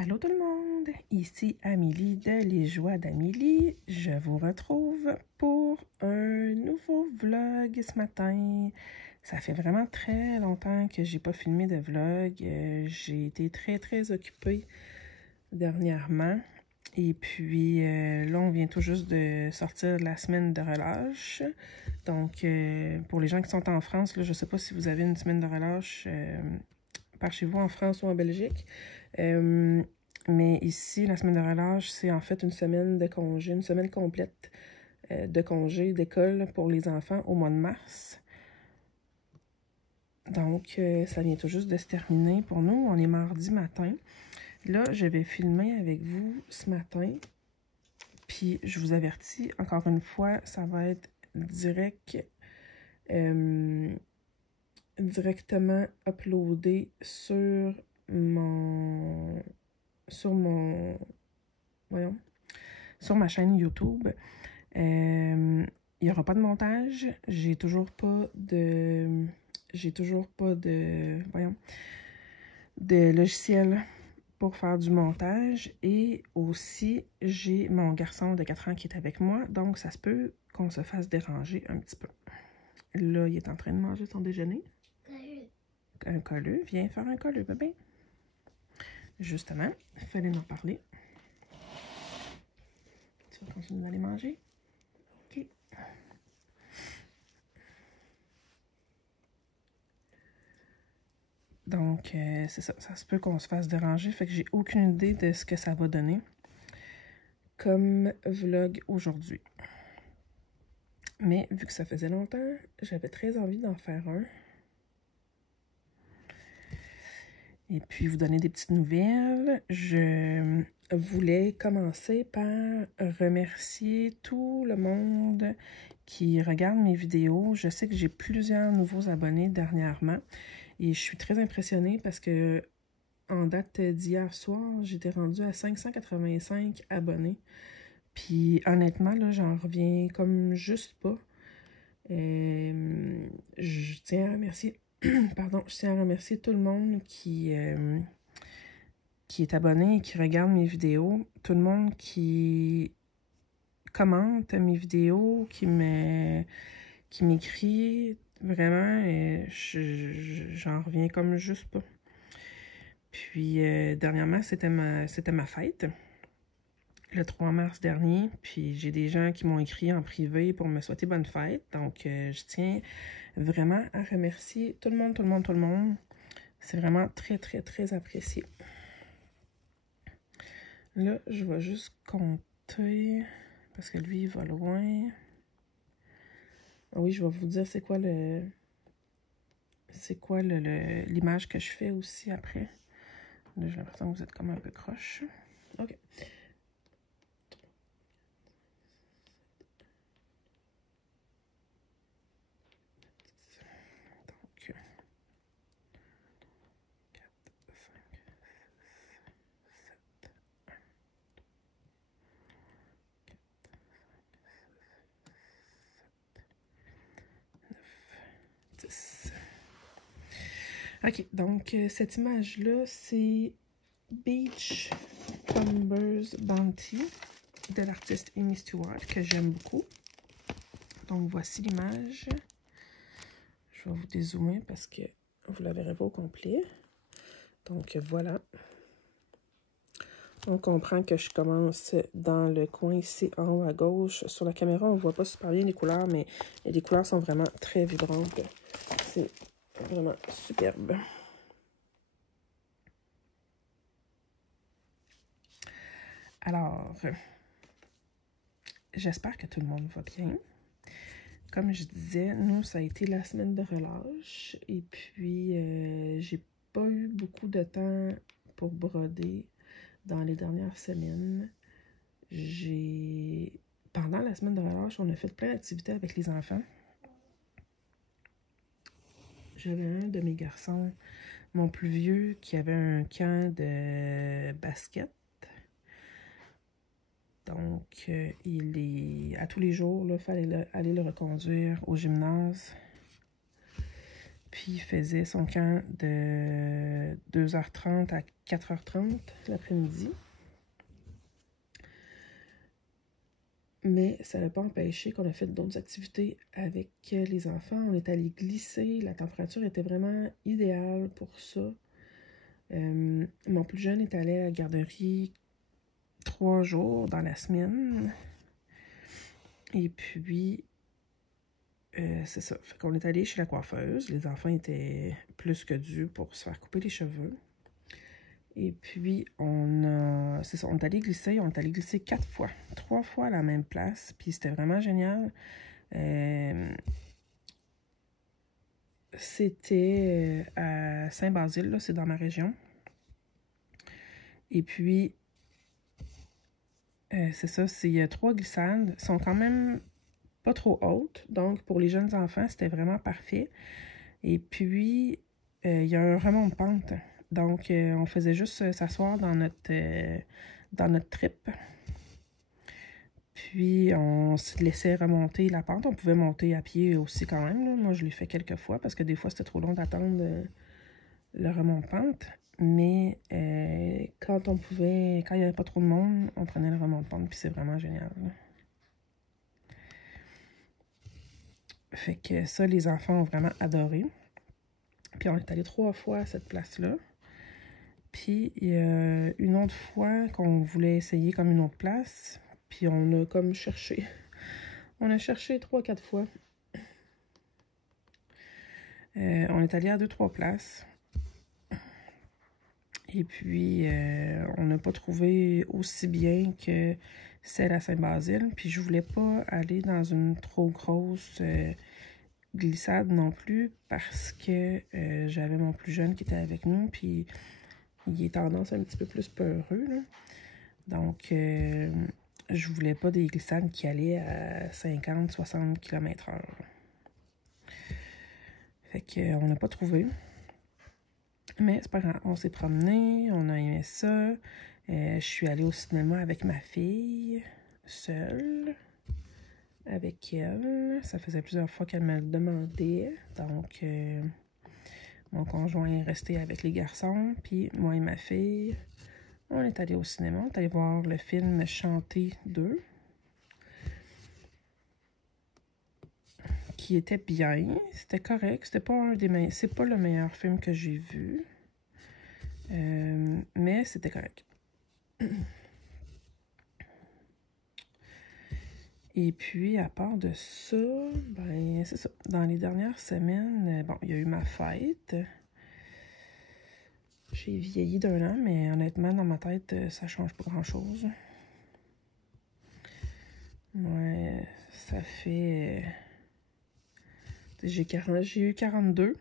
Allô tout le monde, ici Amélie de Les Joies d'Amélie. Je vous retrouve pour un nouveau vlog ce matin. Ça fait vraiment très longtemps que j'ai pas filmé de vlog. J'ai été très occupée dernièrement. Et puis là, on vient tout juste de sortir de la semaine de relâche. Donc, pour les gens qui sont en France, là, je ne sais pas si vous avez une semaine de relâche par chez vous en France ou en Belgique. Mais ici, la semaine de relâche, c'est en fait une semaine de congé, une semaine complète de congé d'école pour les enfants au mois de mars. Donc, ça vient tout juste de se terminer pour nous. On est mardi matin. Là, je vais filmer avec vous ce matin. Puis, je vous avertis, encore une fois, ça va être directement uploadé sur ma chaîne YouTube. Il n'y aura pas de montage. J'ai toujours pas de logiciel pour faire du montage. Et aussi, j'ai mon garçon de 4 ans qui est avec moi. Donc, ça se peut qu'on se fasse déranger un petit peu. Là, il est en train de manger son déjeuner. Un colleux. Viens faire un colleux, bébé. Justement, il fallait en parler. Tu vas continuer d'aller manger? OK. Donc, c'est ça. Ça se peut qu'on se fasse déranger. Fait que j'ai aucune idée de ce que ça va donner comme vlog aujourd'hui. Mais vu que ça faisait longtemps, j'avais très envie d'en faire un. Et puis, vous donner des petites nouvelles. Je voulais commencer par remercier tout le monde qui regarde mes vidéos. Je sais que j'ai plusieurs nouveaux abonnés dernièrement et je suis très impressionnée parce que en date d'hier soir, j'étais rendue à 585 abonnés. Puis honnêtement, là, j'en reviens comme juste pas. Je tiens à remercier pardon, je tiens à remercier tout le monde qui est abonné et qui regarde mes vidéos. Tout le monde qui commente mes vidéos, qui m'écrit. Vraiment, j'en reviens comme juste pas. Puis, dernièrement, c'était ma fête, le 3 mars dernier. Puis, j'ai des gens qui m'ont écrit en privé pour me souhaiter bonne fête. Donc, je tiens vraiment à remercier tout le monde. C'est vraiment très apprécié. Là, je vais juste compter, parce que lui, il va loin. Ah oui, je vais vous dire c'est quoi l'image que je fais aussi après. Là, j'ai l'impression que vous êtes comme un peu croche. OK. Donc, 4, 5, 7, 9, 10. OK, donc cette image-là, c'est Beach Combers Bounty de l'artiste Amy Stewart, que j'aime beaucoup. Donc, voici l'image. Je vais vous dézoomer parce que vous ne la verrez pas au complet. Donc, voilà. On comprend que je commence dans le coin ici, en haut à gauche. Sur la caméra, on ne voit pas super bien les couleurs, mais les couleurs sont vraiment très vibrantes. C'est vraiment superbe. Alors, j'espère que tout le monde va bien. Comme je disais, nous, ça a été la semaine de relâche. Et puis, j'ai pas eu beaucoup de temps pour broder dans les dernières semaines. Pendant la semaine de relâche, on a fait plein d'activités avec les enfants. J'avais un de mes garçons, mon plus vieux, qui avait un camp de basket. Donc, à tous les jours, il fallait aller le reconduire au gymnase. Puis il faisait son camp de 2h30 à 4h30 l'après-midi. Mais ça n'a pas empêché qu'on a fait d'autres activités avec les enfants. On est allé glisser. La température était vraiment idéale pour ça. Mon plus jeune est allé à la garderie 3 jours dans la semaine. Et puis, c'est ça. Fait qu'on est allé chez la coiffeuse. Les enfants étaient plus que dus pour se faire couper les cheveux. Et puis, c'est ça, on est allé glisser 4 fois. 3 fois à la même place. Puis c'était vraiment génial. C'était à Saint-Basile, là, c'est dans ma région. Et puis, c'est ça, il y a 3 glissades. Elles sont quand même pas trop hautes. Donc, pour les jeunes enfants, c'était vraiment parfait. Et puis, il y a un remont de pente. Donc, on faisait juste s'asseoir dans notre trip. Puis, on se laissait remonter la pente. On pouvait monter à pied aussi quand même, là. Moi, je l'ai fait quelques fois parce que des fois, c'était trop long d'attendre le remont de pente. Mais quand il n'y avait pas trop de monde, on prenait le remont de pente. Puis, c'est vraiment génial, là. Fait que ça, les enfants ont vraiment adoré. Puis, on est allé 3 fois à cette place-là. Puis, il y a une autre fois qu'on voulait essayer comme une autre place. Puis, on a comme cherché. On a cherché 3-4 fois. On est allé à 2-3 places. Et puis, on n'a pas trouvé aussi bien que celle à Saint-Basile. Puis, je voulais pas aller dans une trop grosse glissade non plus parce que j'avais mon plus jeune qui était avec nous. Puis, il est tendance un petit peu plus peureux, là. Donc, je voulais pas des glissades qui allaient à 50-60 km/h. Fait qu'on n'a pas trouvé. Mais c'est pas grave, on s'est promené, on a aimé ça. Je suis allée au cinéma avec ma fille, seule, avec elle. Ça faisait plusieurs fois qu'elle me le demandait. Donc, mon conjoint est resté avec les garçons, puis moi et ma fille, on est allés au cinéma. On est allé voir le film Chanter 2, qui était bien. C'était correct. C'était pas c'est pas le meilleur film que j'ai vu. Mais c'était correct. Et puis, à part de ça, ben, c'est ça. Dans les dernières semaines, bon, il y a eu ma fête. J'ai vieilli d'1 an, mais honnêtement, dans ma tête, ça change pas grand-chose. Ouais, ça fait... J'ai eu 42,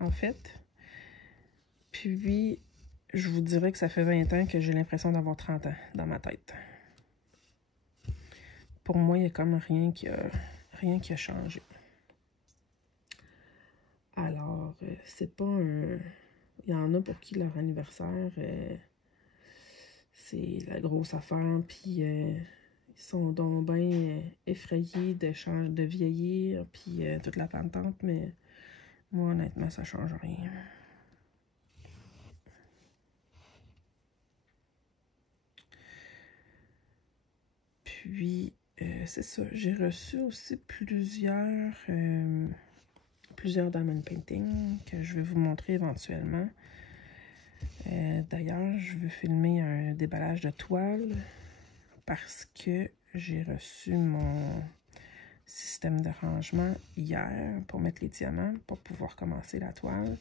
en fait. Puis, je vous dirais que ça fait 20 ans que j'ai l'impression d'avoir 30 ans dans ma tête. Pour moi, il n'y a comme rien qui a changé. Alors, c'est pas un... Il y en a pour qui leur anniversaire, c'est la grosse affaire, puis ils sont donc bien effrayés de vieillir, puis toute la patente, mais moi, honnêtement, ça change rien. Puis, c'est ça, j'ai reçu aussi plusieurs diamond paintings que je vais vous montrer éventuellement. D'ailleurs, je veux filmer un déballage de toile parce que j'ai reçu mon système de rangement hier pour mettre les diamants pour pouvoir commencer la toile.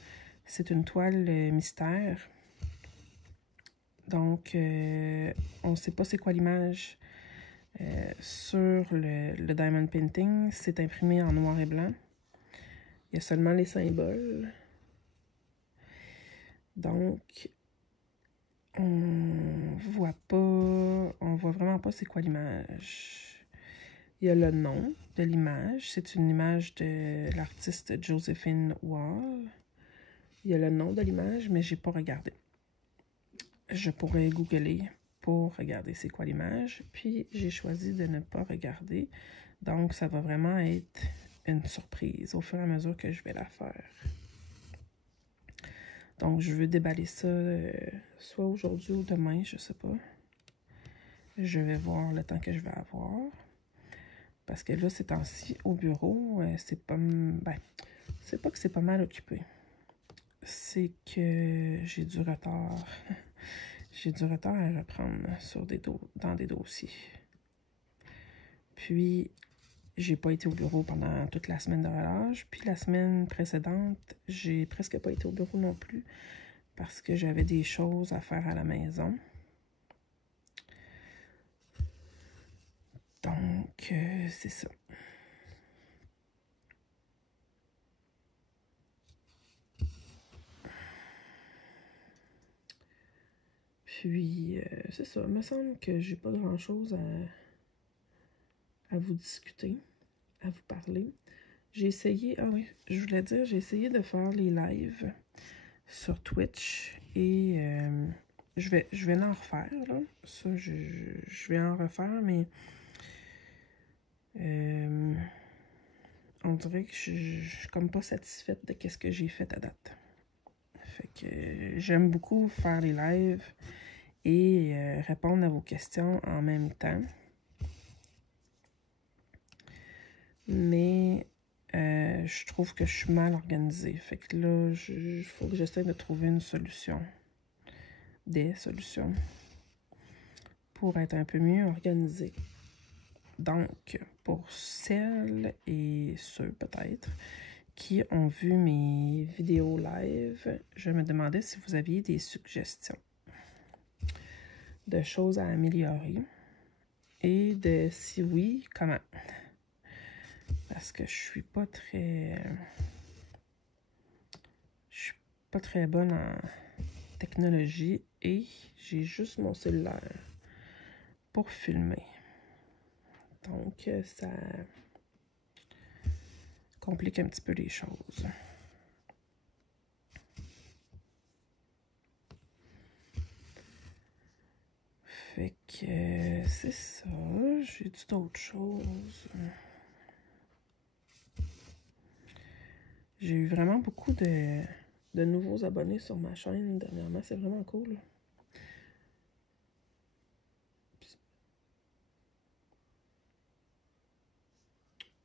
C'est une toile mystère. Donc, on ne sait pas c'est quoi l'image sur le diamond painting. C'est imprimé en noir et blanc. Il y a seulement les symboles. Donc, on voit vraiment pas c'est quoi l'image. Il y a le nom de l'image. C'est une image de l'artiste Josephine Wall. Il y a le nom de l'image, mais j'ai pas regardé. Je pourrais googler pour regarder c'est quoi l'image. Puis, j'ai choisi de ne pas regarder. Donc, ça va vraiment être une surprise au fur et à mesure que je vais la faire. Donc, je veux déballer ça soit aujourd'hui ou demain, je sais pas. Je vais voir le temps que je vais avoir. Parce que là, ces temps-ci, au bureau, c'est pas... Ben, c'est pas que c'est pas mal occupé. C'est que j'ai du retard. J'ai du retard à reprendre dans des dossiers. Puis, j'ai pas été au bureau pendant toute la semaine de relâche. Puis la semaine précédente, j'ai presque pas été au bureau non plus parce que j'avais des choses à faire à la maison. Donc, c'est ça. Puis, c'est ça. Il me semble que j'ai pas grand-chose à vous discuter, à vous parler. J'ai essayé, ah oui, je voulais dire, j'ai essayé de faire les lives sur Twitch et je vais en refaire, là. Ça, je vais en refaire, mais on dirait que je suis comme pas satisfaite de ce que j'ai fait à date. Fait que j'aime beaucoup faire les lives et répondre à vos questions en même temps. Mais je trouve que je suis mal organisée. Fait que là, il faut que j'essaie de trouver une solution. Des solutions. Pour être un peu mieux organisée. Donc, pour celles et ceux peut-être qui ont vu mes vidéos live, je me demandais si vous aviez des suggestions de choses à améliorer et de si oui, comment. Parce que je suis pas très bonne en technologie et j'ai juste mon cellulaire pour filmer. Donc, ça complique un petit peu les choses. Fait que c'est ça. J'ai dit d'autres choses. J'ai eu vraiment beaucoup de nouveaux abonnés sur ma chaîne dernièrement. C'est vraiment cool.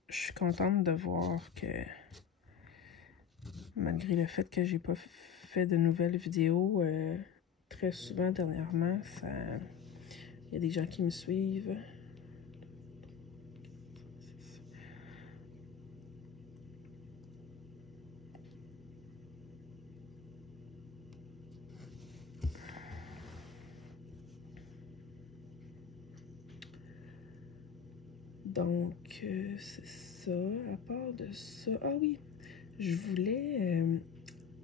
Je suis contente de voir que malgré le fait que j'ai pas fait de nouvelles vidéos très souvent dernièrement, il y a des gens qui me suivent. Donc, c'est ça. À part de ça... Ah oui, je voulais...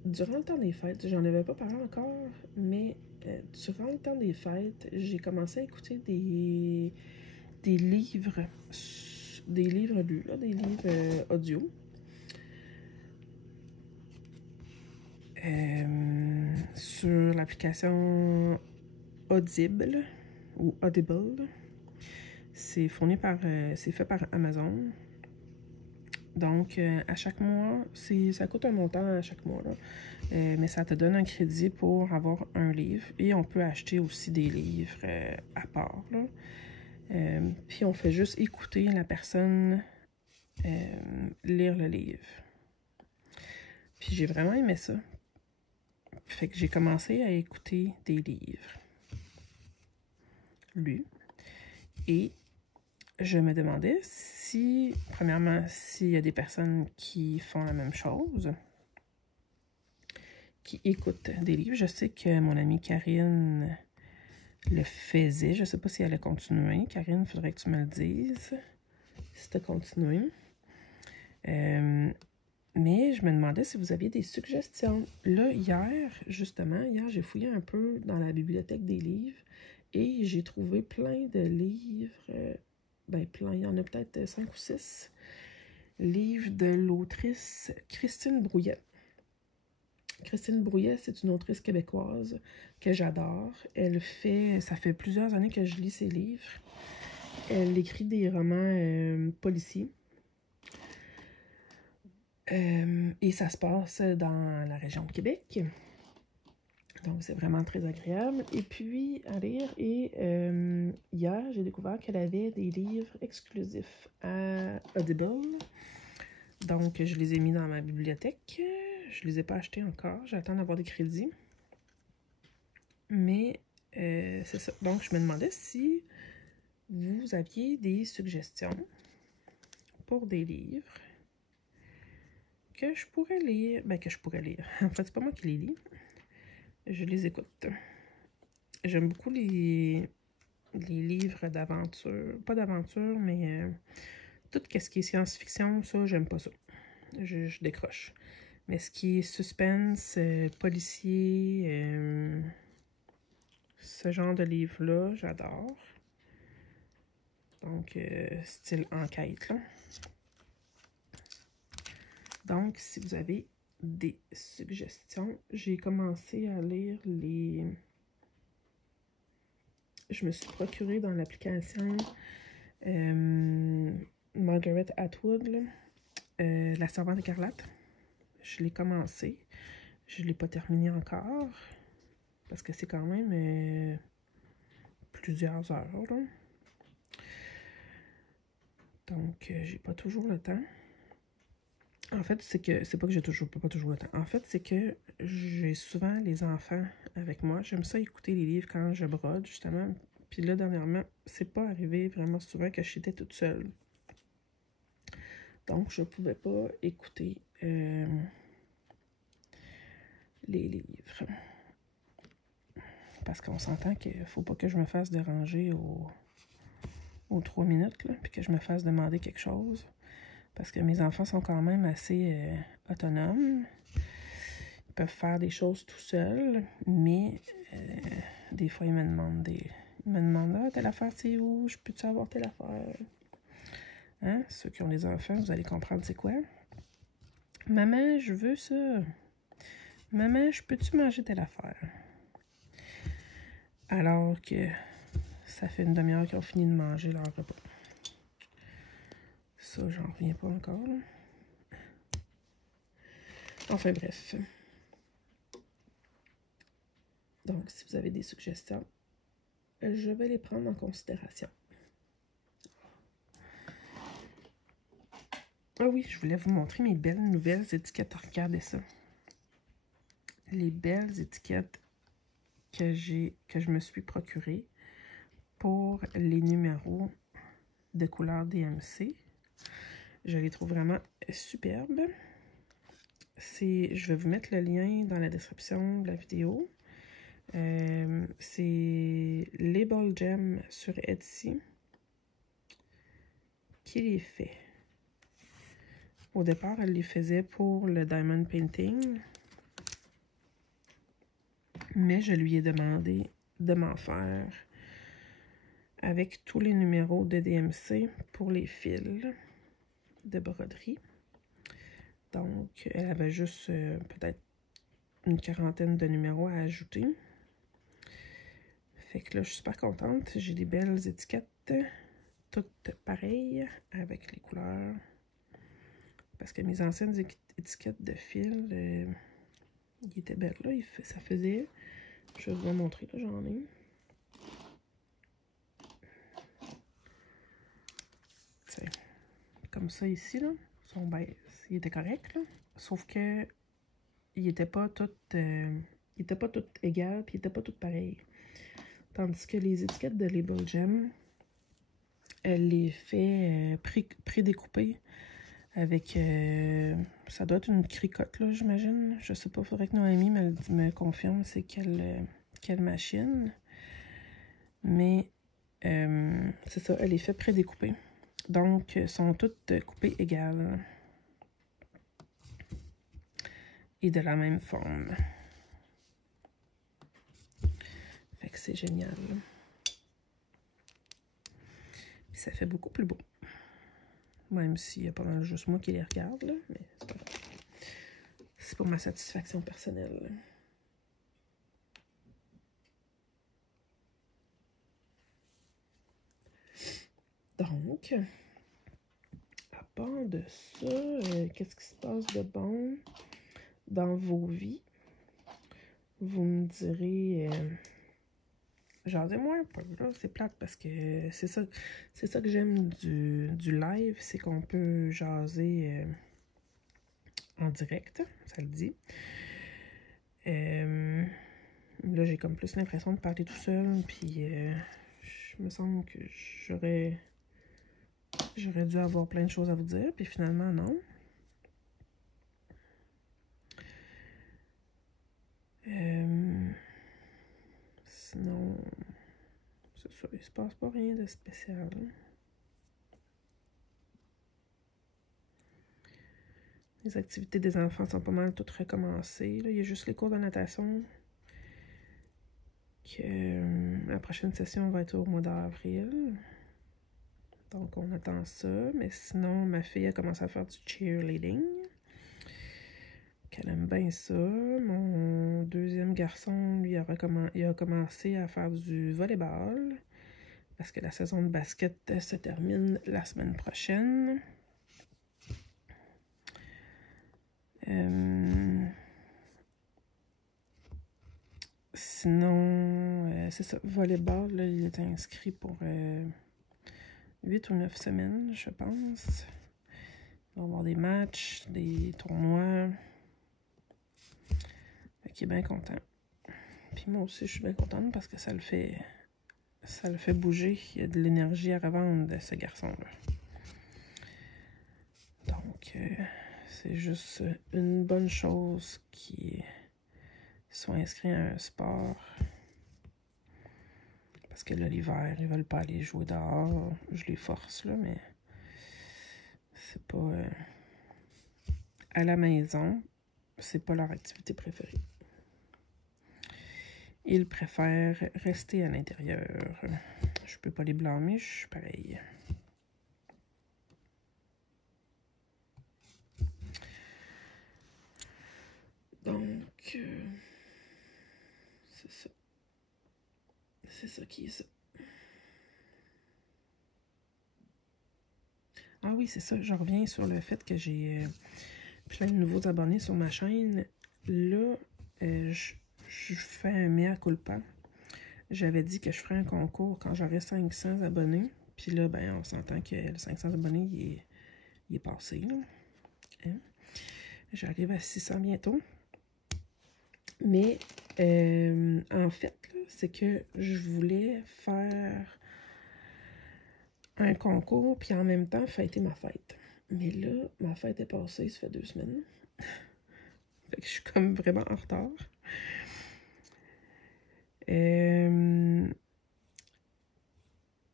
durant le temps des fêtes, j'en avais pas parlé encore, mais durant le temps des fêtes, j'ai commencé à écouter des livres lus, là, des livres audio. Sur l'application Audible ou Audible. C'est fourni c'est fait par Amazon. Donc, à chaque mois, ça coûte un montant à chaque mois, là. Mais ça te donne un crédit pour avoir un livre. Et on peut acheter aussi des livres à part, là. Puis on fait juste écouter la personne lire le livre. Puis j'ai vraiment aimé ça. Fait que j'ai commencé à écouter des livres lus. Et je me demandais si, premièrement, s'il y a des personnes qui font la même chose, qui écoutent des livres. Je sais que mon amie Karine le faisait. Je ne sais pas si elle a continué. Karine, il faudrait que tu me le dises si tu as continué. Mais je me demandais si vous aviez des suggestions. Là, hier, j'ai fouillé un peu dans la bibliothèque des livres et j'ai trouvé plein de livres, plein, il y en a peut-être 5 ou 6 livres de l'autrice Christine Brouillet. Christine Brouillet, c'est une autrice québécoise que j'adore. Ça fait plusieurs années que je lis ses livres. Elle écrit des romans policiers. Et ça se passe dans la région de Québec. Donc, c'est vraiment très agréable. Et puis, à lire. Et hier, j'ai découvert qu'elle avait des livres exclusifs à Audible. Donc, je les ai mis dans ma bibliothèque. Je ne les ai pas achetés encore. J'attends d'avoir des crédits. Mais, c'est ça. Donc, je me demandais si vous aviez des suggestions pour des livres que je pourrais lire. Ben, que je pourrais lire. En fait, c'est pas moi qui les lis. Je les écoute. J'aime beaucoup les livres d'aventure. Pas d'aventure, mais tout ce qui est science-fiction, ça, j'aime pas ça. Je décroche. Mais ce qui est suspense, policier, ce genre de livre-là, j'adore. Donc, style enquête, là. Donc, si vous avez des suggestions, j'ai commencé à lire les... Je me suis procuré dans l'application Margaret Atwood, là, La Servante écarlate. Je l'ai commencé. Je ne l'ai pas terminé encore. Parce que c'est quand même plusieurs heures, là. Donc, j'ai pas toujours le temps. En fait, c'est pas que j'ai pas toujours le temps. En fait, c'est que j'ai souvent les enfants avec moi. J'aime ça écouter les livres quand je brode, justement. Puis là, dernièrement, c'est pas arrivé vraiment souvent que j'étais toute seule. Donc, je pouvais pas écouter les livres. Parce qu'on s'entend qu'il faut pas que je me fasse déranger aux 3 minutes, là, puis que je me fasse demander quelque chose. Parce que mes enfants sont quand même assez autonomes. Ils peuvent faire des choses tout seuls, mais des fois, ils me demandent ah, telle affaire, c'est où? Je peux-tu avoir telle affaire? Hein? Ceux qui ont des enfants, vous allez comprendre c'est quoi. Maman, je veux ça. Maman, je peux-tu manger telle affaire? Alors que ça fait une demi-heure qu'ils ont fini de manger leur repas. Ça, j'en reviens pas encore, là. Enfin, bref. Donc, si vous avez des suggestions, je vais les prendre en considération. Ah oui, je voulais vous montrer mes belles nouvelles étiquettes. Regardez ça. Les belles étiquettes que je me suis procurées pour les numéros de couleur DMC. Je les trouve vraiment superbes. Je vais vous mettre le lien dans la description de la vidéo. C'est Label Gem sur Etsy qui les fait. Au départ, elle les faisait pour le Diamond Painting, mais je lui ai demandé de m'en faire avec tous les numéros de DMC pour les fils de broderie. Donc, elle avait juste peut-être une quarantaine de numéros à ajouter. Fait que là, je suis super contente. J'ai des belles étiquettes, toutes pareilles, avec les couleurs. Parce que mes anciennes étiquettes de fil, ils étaient belles, là. Ça faisait... Je vais vous la montrer, là, j'en ai. T'sais, comme ça, ici, là. Ils étaient corrects, là. Sauf que ils n'étaient pas toutes égales, puis ils n'étaient pas toutes pareilles. Tandis que les étiquettes de Label Gem, elle les fait pré-découper avec, ça doit être une cricotte, là, j'imagine. Je sais pas, il faudrait que Noémie me confirme c'est quelle machine. Mais, c'est ça, elle les fait pré-découper. Donc, sont toutes coupées égales. Et de la même forme. Fait que c'est génial. Puis ça fait beaucoup plus beau. Même s'il y a pas mal juste moi qui les regarde, là, mais c'est pas grave. C'est pour ma satisfaction personnelle. Donc, à part de ça, qu'est-ce qui se passe de bon dans vos vies? vous me direz... jasez-moi un peu, là, c'est plate parce que c'est ça que j'aime du live, c'est qu'on peut jaser en direct, ça le dit. Là, j'ai comme plus l'impression de parler tout seul, puis je me semble que j'aurais dû avoir plein de choses à vous dire, puis finalement, non. Sinon, c'est ça, il se passe pas rien de spécial. Les activités des enfants sont pas mal toutes recommencées. Là. Il y a juste les cours de natation. Que la prochaine session va être au mois d'avril. Donc, on attend ça. Mais sinon, ma fille a commencé à faire du cheerleading. Qu'elle aime bien ça. Mon deuxième garçon, lui, il a commencé à faire du volleyball. Parce que la saison de basket se termine la semaine prochaine. Sinon, c'est ça, volleyball, là, il est inscrit pour 8 ou 9 semaines, je pense. Il va y avoir des matchs, des tournois. Fait qu'il est bien content. Puis moi aussi, je suis bien contente parce que ça le fait bouger. Il y a de l'énergie à revendre de ce garçon-là. Donc, c'est juste une bonne chose qu'il soit inscrit à un sport. Parce que là, l'hiver, ils veulent pas aller jouer dehors. Je les force, là, mais c'est pas... à la maison, c'est pas leur activité préférée. Ils préfèrent rester à l'intérieur. Je peux pas les blâmer, je suis pareil. Donc, c'est ça. C'est ça qui est ça. Ah oui, c'est ça. Je reviens sur le fait que j'ai plein de nouveaux abonnés sur ma chaîne. Là, je fais un mea culpa. J'avais dit que je ferais un concours quand j'aurais 500 abonnés. Puis là, ben, on s'entend que le 500 abonnés, il est passé. Là. Hein? J'arrive à 600 bientôt. Mais en fait, c'est que je voulais faire un concours, puis en même temps, fêter ma fête. Mais là, ma fête est passée, ça fait 2 semaines. Fait que je suis comme vraiment en retard.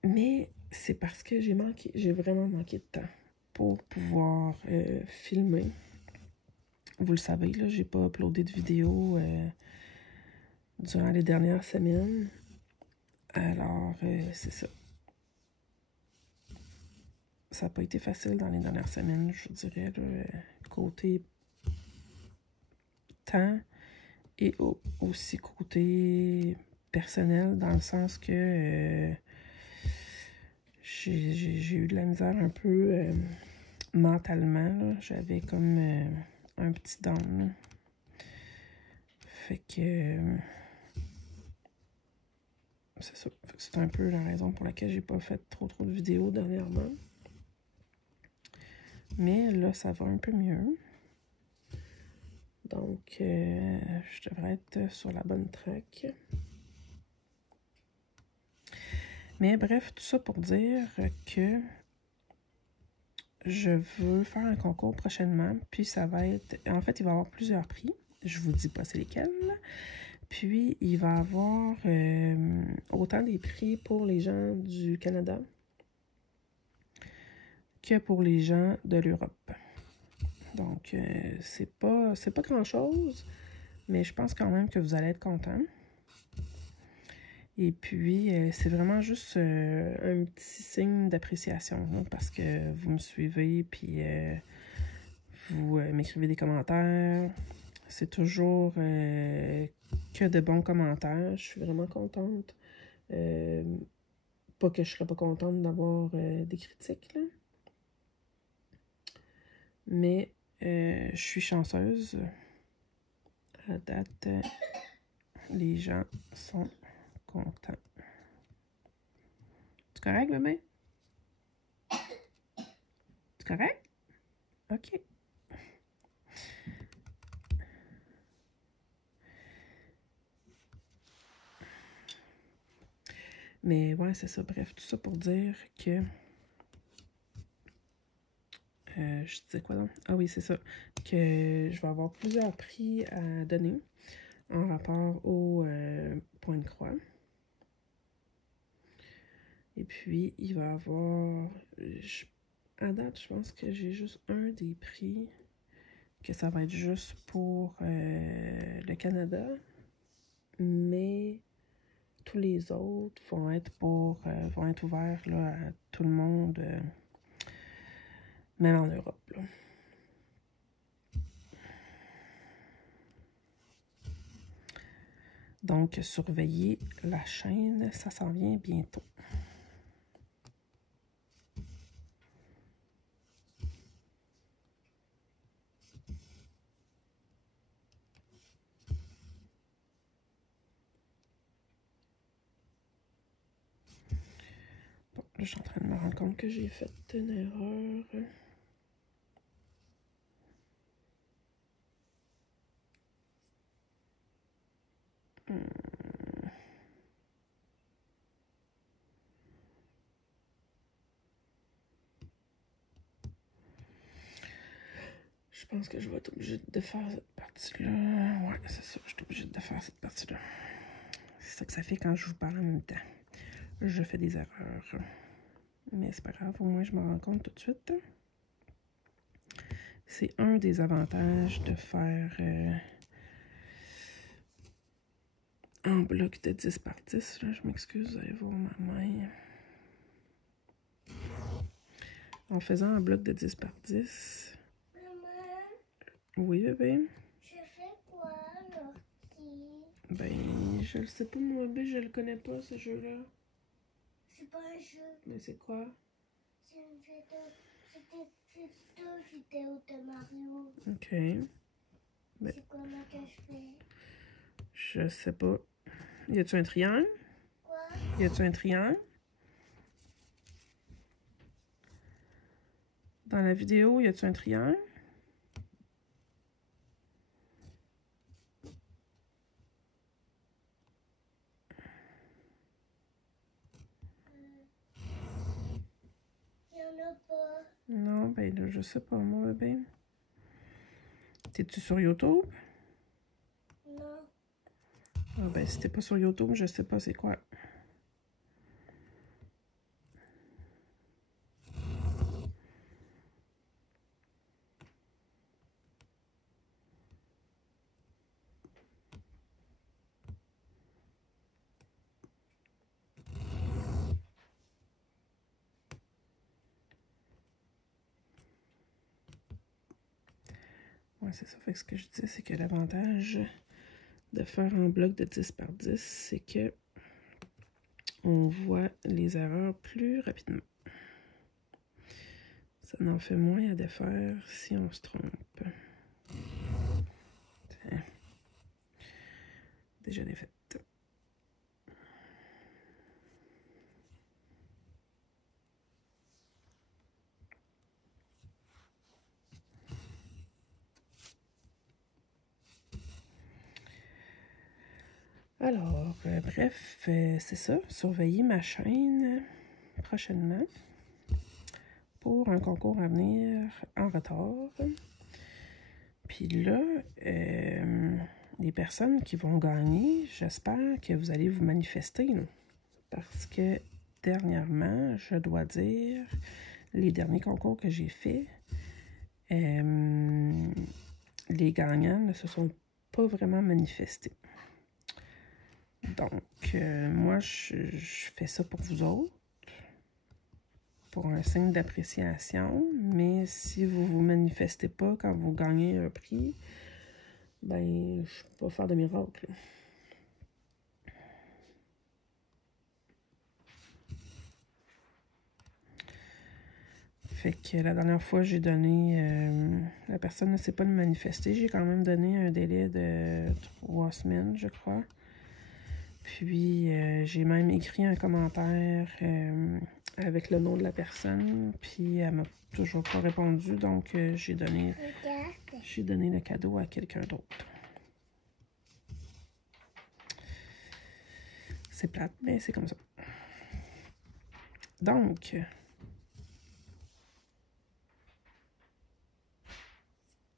Mais c'est parce que j'ai vraiment manqué de temps pour pouvoir filmer. Vous le savez, là, j'ai pas uploadé de vidéo durant les dernières semaines. Alors, c'est ça. Ça n'a pas été facile dans les dernières semaines, je vous dirais, là, côté temps et aussi côté personnel, dans le sens que j'ai eu de la misère un peu mentalement. J'avais comme un petit down. Fait que c'est ça. C'est un peu la raison pour laquelle j'ai pas fait trop de vidéos dernièrement. Mais là, ça va un peu mieux. Donc, je devrais être sur la bonne track. Mais bref, tout ça pour dire que je veux faire un concours prochainement. Puis ça va être... En fait, il va y avoir plusieurs prix. Je vous dis pas c'est lesquels. Puis, il va y avoir autant des prix pour les gens du Canada que pour les gens de l'Europe. Donc, c'est pas grand-chose, mais je pense quand même que vous allez être contents. Et puis, c'est vraiment juste un petit signe d'appréciation, hein, parce que vous me suivez, puis vous m'écrivez des commentaires. C'est toujours que de bons commentaires. Je suis vraiment contente. Pas que je serais pas contente d'avoir des critiques, là. Mais je suis chanceuse. À date, les gens sont contents. Tu correct, bébé? Tu correct? OK. Mais ouais, c'est ça. Bref, tout ça pour dire que... je disais quoi donc? Ah oui, c'est ça. Que je vais avoir plusieurs prix à donner en rapport au point de croix. Et puis, il va y avoir... à date, je pense que j'ai juste un des prix, que ça va être juste pour le Canada. Mais tous les autres vont être vont être ouverts là, à tout le monde, même en Europe, là. Donc, surveillez la chaîne, ça s'en vient bientôt. Bon, là, je suis en train de me rendre compte que j'ai fait une erreur. Je pense que je vais être obligée de faire cette partie-là. Ouais, c'est ça, je suis obligée de faire cette partie-là. C'est ça que ça fait quand je vous parle en même temps. Je fais des erreurs. Mais c'est pas grave, au moins je me rends compte tout de suite. C'est un des avantages de faire en bloc de 10 par 10. Là, je m'excuse, vous allez voir ma main. En faisant un bloc de 10 par 10. Maman, Oui, bébé? je fais quoi, l'ortie? Ben, je le sais pas, mon bébé, je le connais pas, ce jeu-là. C'est pas un jeu, Mais c'est quoi? c'est une vidéo de Mario. OK. Ben, C'est comment que je fais? je sais pas. Y a-tu un triangle? Quoi? Y a-tu un triangle? Dans la vidéo, y a-tu un triangle? Il y en a pas. Non, ben là, je sais pas, mon bébé. T'es-tu sur YouTube? Non. Ah ben, si t'es pas sur YouTube, je sais pas c'est quoi. Ouais, c'est ça. Fait que ce que je dis, c'est que l'avantage de faire un bloc de 10 par 10, c'est que on voit les erreurs plus rapidement. Ça en fait moins à défaire si on se trompe. Tiens. Déjà défaite. Alors, bref, c'est ça. Surveillez ma chaîne prochainement pour un concours à venir en retard. Puis là, les personnes qui vont gagner, j'espère que vous allez vous manifester, là, parce que dernièrement, je dois dire, les derniers concours que j'ai faits, les gagnants ne se sont pas vraiment manifestés. Donc, moi, je fais ça pour vous autres, pour un signe d'appréciation, mais si vous vous manifestez pas quand vous gagnez un prix, ben, je peux pas faire de miracle. Fait que la dernière fois, j'ai donné... la personne ne s'est pas manifestée. J'ai quand même donné un délai de 3 semaines, je crois. Puis, j'ai même écrit un commentaire avec le nom de la personne, puis elle m'a toujours pas répondu, donc j'ai donné le cadeau à quelqu'un d'autre. C'est plate, mais c'est comme ça. Donc,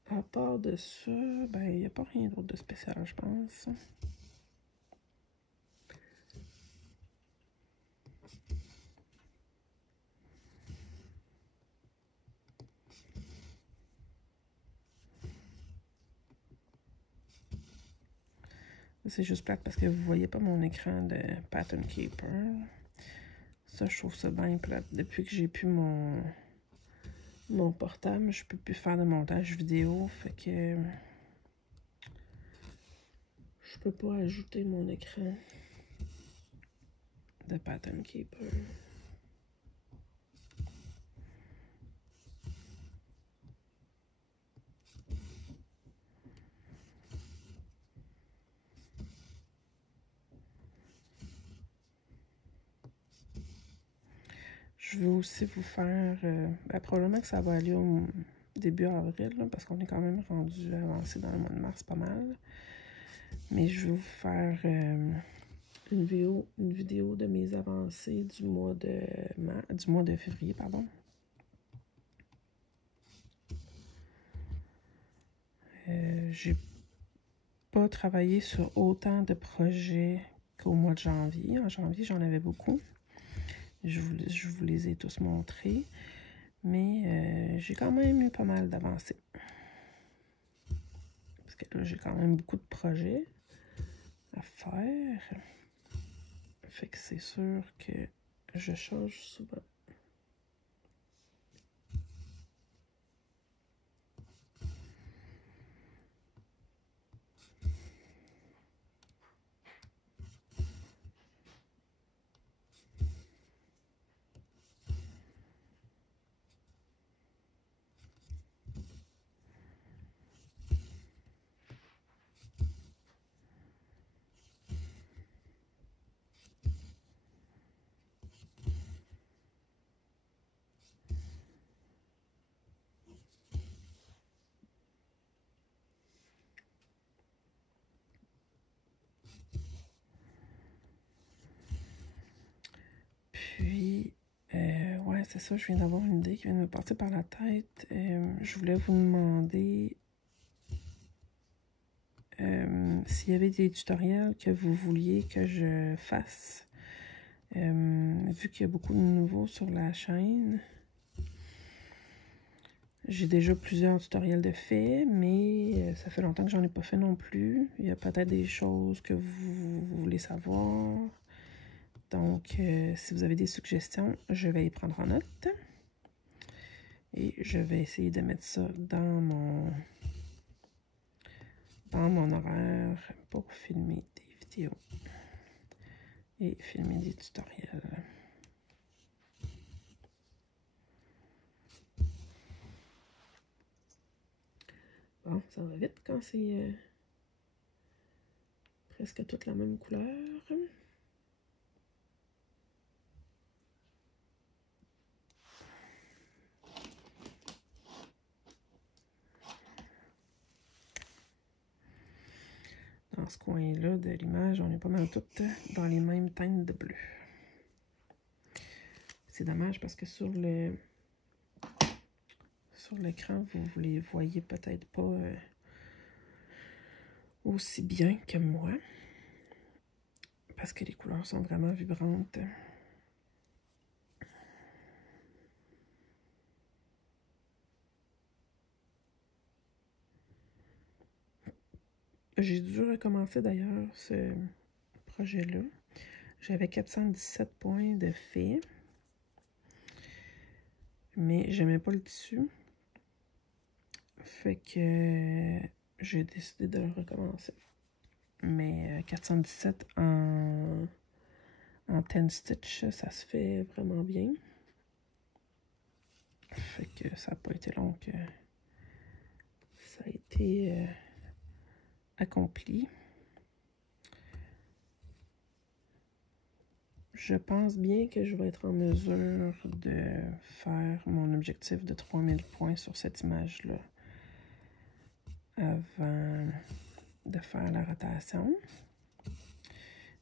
à part de ça, ben, il n'y a pas rien d'autre de spécial, je pense. C'est juste plate parce que vous voyez pas mon écran de Pattern Keeper. Ça, je trouve ça bien plate. Depuis que j'ai plus mon portable, je peux plus faire de montage vidéo. Fait que je peux pas ajouter mon écran de Pattern Keeper. Je veux aussi vous faire... ben, probablement que ça va aller au début avril, là, parce qu'on est quand même rendu avancé dans le mois de mars pas mal. Mais je vais vous faire une vidéo de mes avancées du mois de février, pardon. J'ai pas travaillé sur autant de projets qu'au mois de janvier. En janvier, j'en avais beaucoup. Je vous les ai tous montrés. Mais j'ai quand même eu pas mal d'avancées. Parce que là, j'ai quand même beaucoup de projets à faire. Fait que c'est sûr que je change souvent. Puis, ouais, c'est ça, je viens d'avoir une idée qui vient de me passer par la tête. Je voulais vous demander s'il y avait des tutoriels que vous vouliez que je fasse. Vu qu'il y a beaucoup de nouveaux sur la chaîne, j'ai déjà plusieurs tutoriels de fait, mais ça fait longtemps que j'en ai pas fait non plus. Il y a peut-être des choses que vous voulez savoir. Donc, si vous avez des suggestions, je vais y prendre en note. Et je vais essayer de mettre ça dans mon horaire pour filmer des vidéos et filmer des tutoriels. Bon, ça va vite quand c'est presque toute la même couleur. Dans ce coin-là de l'image, on est pas mal toutes dans les mêmes teintes de bleu. C'est dommage parce que sur l'écran, vous les voyez peut-être pas aussi bien que moi. Parce que les couleurs sont vraiment vibrantes. J'ai dû recommencer d'ailleurs ce projet-là. J'avais 417 points de fait. Mais j'aimais pas le tissu. Fait que j'ai décidé de le recommencer. Mais 417 en 10 stitch, ça se fait vraiment bien. Fait que ça n'a pas été long que ça a été accompli. je pense bien que je vais être en mesure de faire mon objectif de 3000 points sur cette image-là avant de faire la rotation.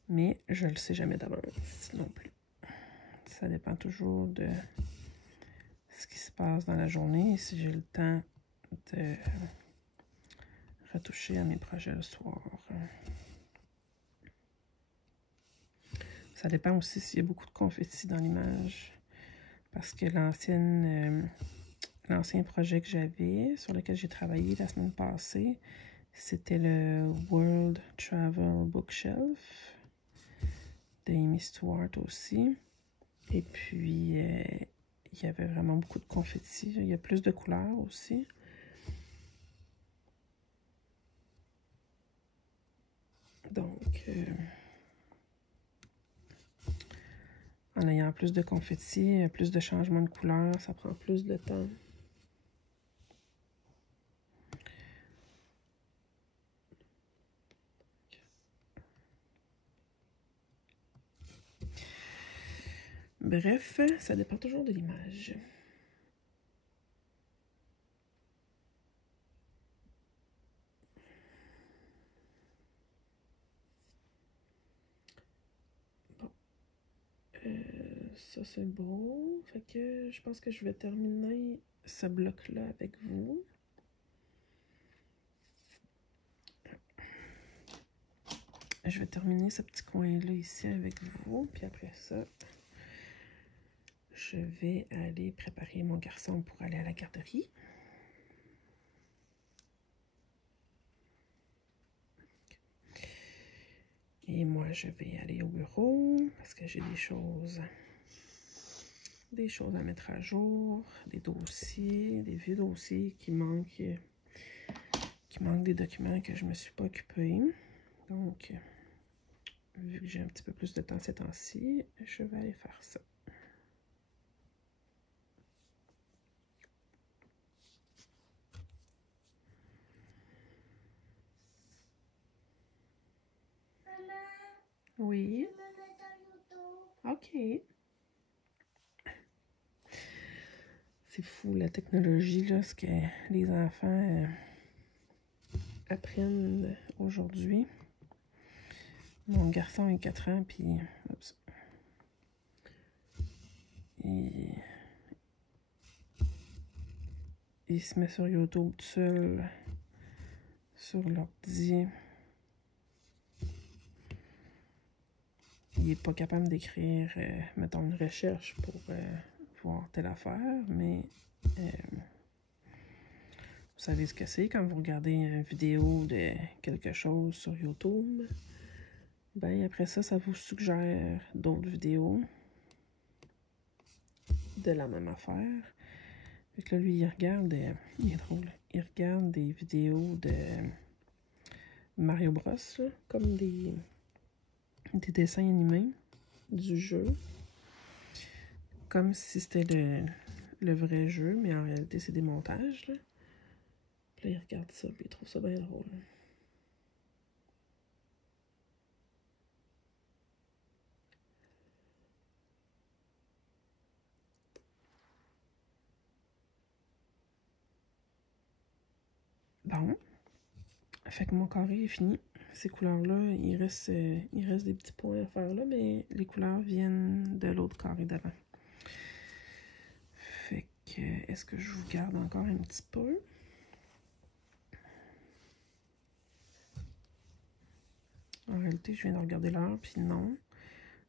Mais je ne le sais jamais d'avance non plus. Ça dépend toujours de ce qui se passe dans la journée et si j'ai le temps de retoucher à mes projets le soir. Ça dépend aussi s'il y a beaucoup de confettis dans l'image. Parce que l'ancien projet que j'avais, sur lequel j'ai travaillé la semaine passée, c'était le World Travel Bookshelf de Amy Stewart aussi. Et puis, il y avait vraiment beaucoup de confettis. Il y a plus de couleurs aussi. Donc, en ayant plus de confettis, plus de changements de couleurs, ça prend plus de temps. Bref, ça dépend toujours de l'image. Bon. Ça, c'est beau. Fait que je pense que je vais terminer ce bloc-là avec vous. Je vais terminer ce petit coin-là ici avec vous. Puis après ça, je vais aller préparer mon garçon pour aller à la garderie. Et moi, je vais aller au bureau parce que j'ai des choses à mettre à jour, des dossiers, des vieux dossiers qui manquent des documents que je ne me suis pas occupée. Donc, vu que j'ai un petit peu plus de temps ces temps-ci, je vais aller faire ça. Oui. OK. C'est fou, la technologie, là, ce que les enfants apprennent aujourd'hui. Mon garçon a 4 ans, puis... Oups. Il se met sur YouTube tout seul, sur l'ordi. Il n'est pas capable d'écrire, mettons, une recherche pour voir telle affaire, mais vous savez ce que c'est quand vous regardez une vidéo de quelque chose sur YouTube. Ben après ça, ça vous suggère d'autres vidéos de la même affaire. Fait que là, lui, il regarde, il est drôle, il regarde des vidéos de Mario Bros, là, comme des dessins animés du jeu. Comme si c'était le vrai jeu, mais en réalité, c'est des montages. Là, puis là, il regarde ça, puis il trouve ça bien drôle. Bon. Fait que mon carré est fini. Ces couleurs-là, il reste des petits points à faire là, mais les couleurs viennent de l'autre carré d'avant. Fait que, est-ce que je vous garde encore un petit peu? En réalité, je viens de regarder l'heure, puis non.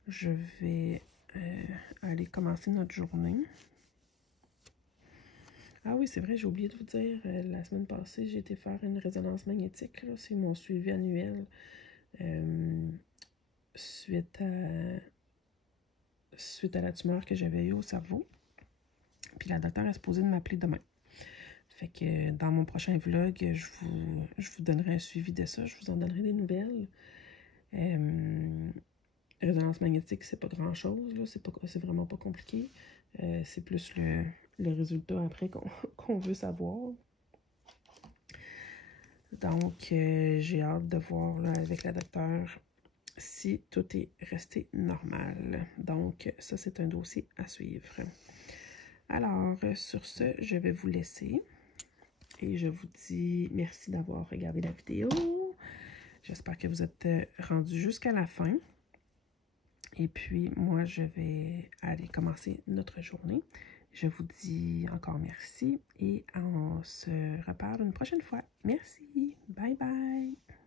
Je vais aller commencer notre journée. Ah oui, c'est vrai, j'ai oublié de vous dire, la semaine passée, j'ai été faire une résonance magnétique. C'est mon suivi annuel suite à la tumeur que j'avais eue au cerveau. Puis la docteure est supposée de m'appeler demain. Fait que dans mon prochain vlog, je vous donnerai un suivi de ça. Je vous en donnerai des nouvelles. Résonance magnétique, c'est pas grand-chose. C'est vraiment pas compliqué. C'est plus le résultat après qu'on veut savoir. Donc, j'ai hâte de voir là, avec la docteure si tout est resté normal. Donc, ça, c'est un dossier à suivre. Alors, sur ce, je vais vous laisser. Et je vous dis merci d'avoir regardé la vidéo. J'espère que vous êtes rendus jusqu'à la fin. Et puis, moi, je vais aller commencer notre journée. Je vous dis encore merci et on se reparle une prochaine fois. Merci. Bye bye.